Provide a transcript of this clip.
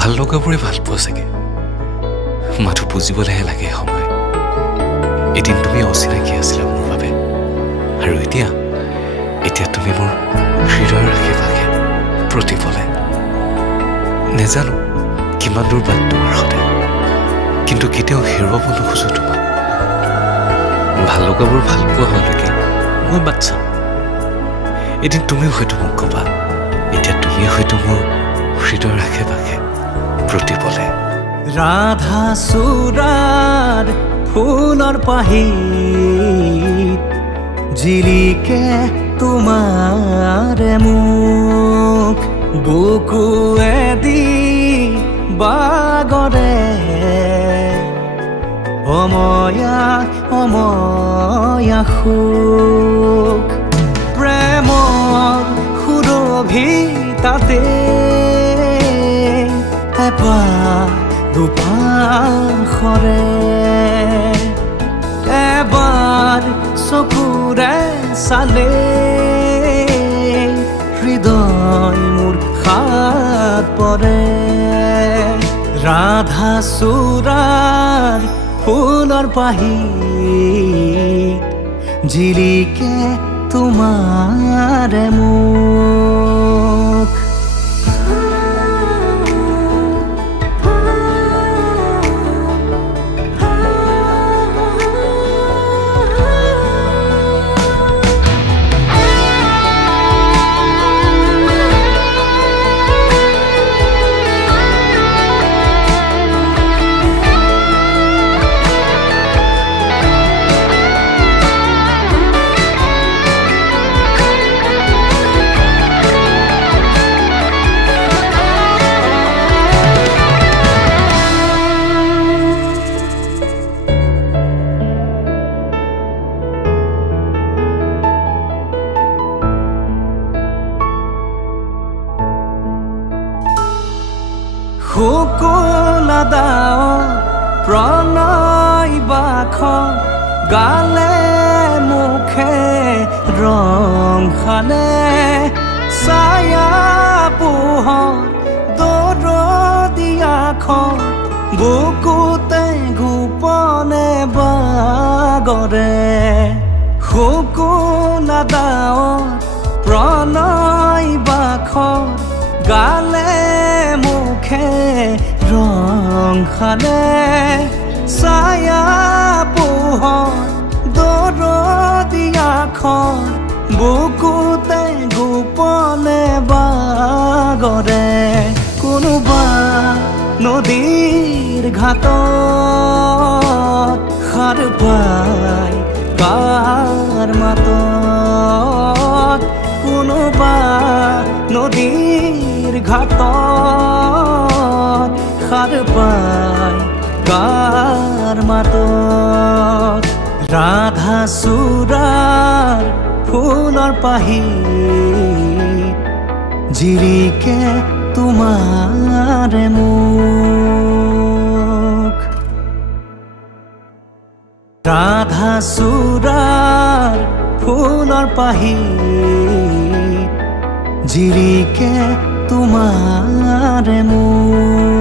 ভাল লগাবোৰে ভাল পোৱা চাগে মাথো বুজিবলৈহে লাগে সময় এদিন তুমি অচিনাকি আছিলা মোৰ বাবে আৰু এতিয়া তুমি মোৰ হৃদয়ৰ আশে-পাশে প্ৰতিপলে নেজানো কিমান দূৰ বাট তোমাৰ সদায় কিন্তু কেতিয়াও হেৰুৱাব নোখোজো তোমাক ভাল লগাবোৰ ভাল পোৱা হোৱালৈকে মই বাট চাম এদিন তুমিও হয়তো মোক ক'বা এতিয়া তুমি হয়তো মোৰ হৃদয়ৰ আশে-পাশে প্ৰতিপলে ৰাধা চূড়াৰ ফুলৰ পাহিত জিলিকে তোমাৰে মুখ বুকুৱেদি বাগৰে অময়া অময়া সুখ প্ৰেমৰ সুৰভিতাতে এপাহ দুপাশৰে এবাৰ চকুৰে চালে হৃদয় মোৰ হাত পৰে ৰাধা চূড়াৰ ফুলৰ পাহিত জিলিকে তোমাৰে মুখ শুকুলা দাও প্ৰণয় বাখ গালে মুখে ৰং খালে ছায়া পোহৰ দৰদিয়াখ বুকুতে গোপনে বাগৰে শুকুলা দাও প্ৰণয় বাখ গালে মুখে ৰং খালে ছায়া পোহৰ দৰদিয়াখ বুকুতে গোপনে বাগৰে কোনোবা নদীৰ ঘাটত সাৰ পাই কাৰ মাতত কোনোবা নদীৰ ঘাটত সাৰ পাই কাৰ মাতত ৰাধা চূড়াৰ ফুলৰ পাহিত জিলিকে তোমাৰে মুখ ৰাধা চূড়াৰ ফুলৰ পাহিত জিলিকে তোমাৰে মুখ